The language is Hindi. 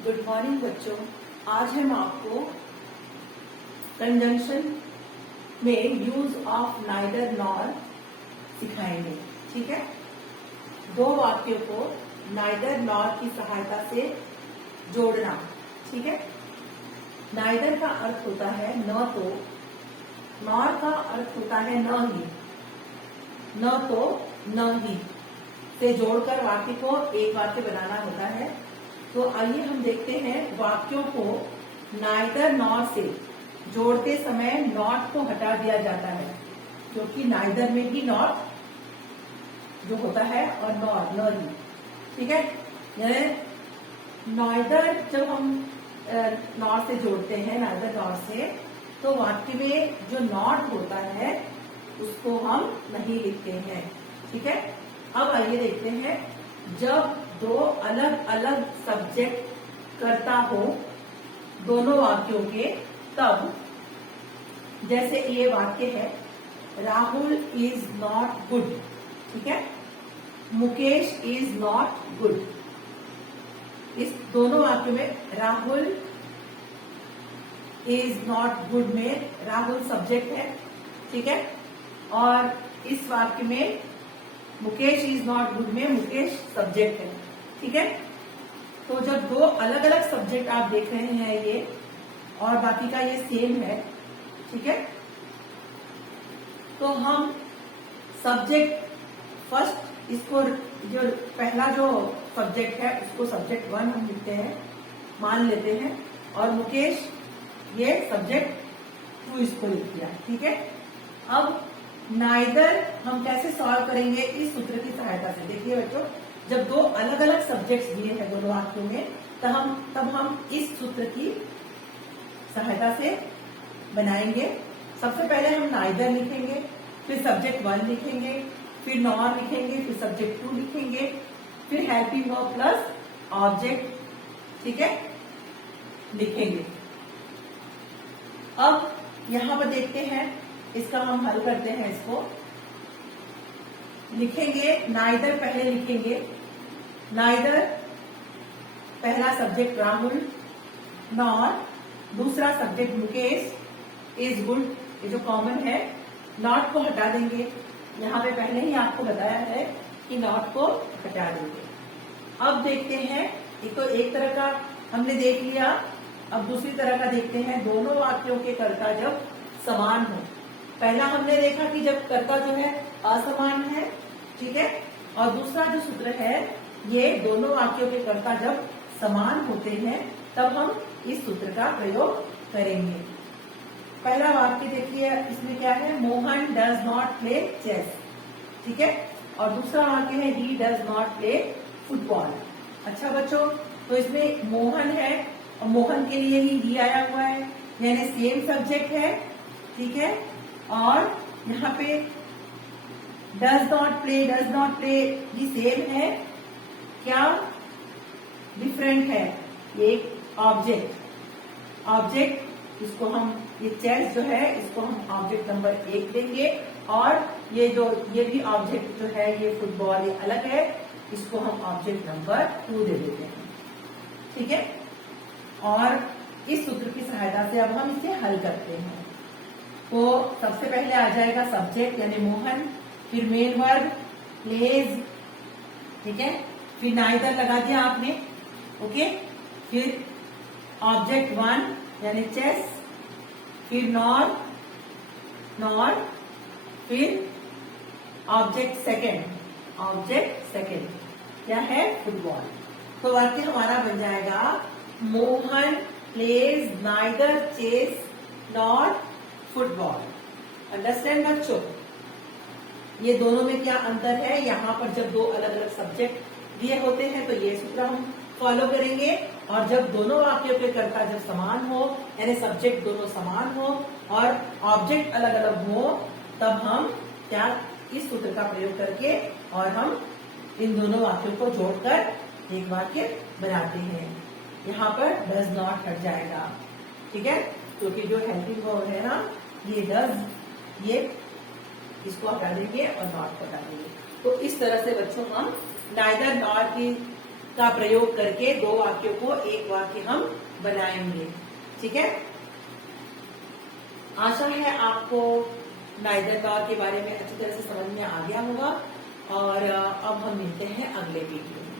गुड मॉर्निंग बच्चों। आज हम आपको कंजंक्शन में यूज ऑफ नाइदर नॉर सिखाएंगे। ठीक है, दो वाक्यों को नाइदर नॉर की सहायता से जोड़ना। ठीक है, नाइदर का अर्थ होता है न तो, नॉर का अर्थ होता है न ही, न तो न ही से जोड़कर वाक्य को एक वाक्य बनाना होता है। तो आइए हम देखते हैं वाक्यों को नाइदर नॉर से जोड़ते समय नॉट को हटा दिया जाता है, क्योंकि नाइदर में ही नॉट जो होता है और नॉर न ही। ठीक है, यानी नाइदर जब हम नॉर से जोड़ते हैं, नाइदर नॉर से, तो वाक्य में जो नॉट होता है उसको हम नहीं लिखते हैं। ठीक है, अब आइए देखते हैं जब दो अलग अलग सब्जेक्ट करता हो दोनों वाक्यों के, तब जैसे ये वाक्य है राहुल इज नॉट गुड। ठीक है, मुकेश इज नॉट गुड। इस दोनों वाक्यों में राहुल इज नॉट गुड में राहुल सब्जेक्ट है। ठीक है, और इस वाक्य में मुकेश इज नॉट गुड में मुकेश सब्जेक्ट है। ठीक है, तो जब दो अलग अलग सब्जेक्ट आप देख रहे हैं ये और बाकी का ये सेम है, ठीक है, तो हम सब्जेक्ट फर्स्ट, इसको जो पहला जो सब्जेक्ट है उसको सब्जेक्ट 1 हम लिखते हैं, मान लेते हैं, और मुकेश ये सब्जेक्ट 2 इसको लिख दिया। ठीक है, अब नाइदर हम कैसे सॉल्व करेंगे इस सूत्र की सहायता से। देखिए बच्चों, जब दो अलग अलग सब्जेक्ट्स दिए हैं दोनों वाक्यों में, तब हम इस सूत्र की सहायता से बनाएंगे। सबसे पहले हम नाइदर लिखेंगे, फिर सब्जेक्ट 1 लिखेंगे, फिर नॉर लिखेंगे, फिर सब्जेक्ट 2 लिखेंगे, फिर हेल्पिंग वर्ब प्लस ऑब्जेक्ट, ठीक है, लिखेंगे। अब यहां पर देखते हैं, इसका हम हल करते हैं। इसको लिखेंगे, नाइदर पहले लिखेंगे, नाइदर पहला सब्जेक्ट राहुल, नॉर दूसरा सब्जेक्ट मुकेश इज गुड, ये जो कॉमन है, नॉट को हटा देंगे। यहाँ पे पहले ही आपको बताया है कि नॉट को हटा देंगे। अब देखते हैं, ये तो एक तरह का हमने देख लिया, अब दूसरी तरह का देखते हैं। दोनों वाक्यों के कर्ता जब समान हो, पहला हमने देखा कि जब कर्ता जो है असमान है, ठीक है, और दूसरा जो सूत्र है ये दोनों वाक्यों के कर्ता जब समान होते हैं तब हम इस सूत्र का प्रयोग करेंगे। पहला वाक्य देखिए, इसमें क्या है, Mohan does not play chess. ठीक है, और दूसरा वाक्य है he does not play football. अच्छा बच्चों, तो इसमें मोहन है और मोहन के लिए ही आया हुआ है, यानी सेम सब्जेक्ट है। ठीक है, और यहाँ पे डज नॉट प्ले ये सेम है, क्या डिफरेंट है, एक ऑब्जेक्ट इसको हम, ये चेस जो है इसको हम ऑब्जेक्ट नंबर 1 देंगे, और ये भी ऑब्जेक्ट जो है ये फुटबॉल, ये अलग है, इसको हम ऑब्जेक्ट नंबर 2 दे देते हैं। ठीक है, और इस सूत्र की सहायता से अब हम इसे हल करते हैं। तो सबसे पहले आ जाएगा सब्जेक्ट यानी मोहन, फिर मेन वर्ब प्लेज, ठीक है, फिर नाइदर लगा दिया आपने, ओके, फिर ऑब्जेक्ट 1 यानी चेस, फिर नॉर, फिर ऑब्जेक्ट सेकेंड क्या है, फुटबॉल। तो वाक्य हमारा बन जाएगा Mohan plays neither chess nor football. Understand बच्चों, ये दोनों में क्या अंतर है, यहाँ पर जब दो अलग अलग सब्जेक्ट दिए होते हैं तो ये सूत्र हम फॉलो करेंगे, और जब दोनों वाक्यों के कर्ता जब समान हो, यानी सब्जेक्ट दोनों समान हो और ऑब्जेक्ट अलग अलग हो, तब हम क्या इस सूत्र का प्रयोग करके और हम इन दोनों वाक्यों को जोड़कर एक वाक्य बनाते हैं। यहाँ पर डज नॉट हट जाएगा, ठीक है, क्योंकि जो हेल्पिंग वर्ब है ना, ये डज, ये इसको हटा देंगे और नॉट को हटा देंगे। तो इस तरह से बच्चों हम नाइदर नॉर की का प्रयोग करके दो वाक्यों को एक वाक्य हम बनाएंगे। ठीक है, आशा है आपको नाइदर नॉर के बारे में अच्छी तरह से समझ में आ गया होगा। और अब हम मिलते हैं अगले वीडियो में।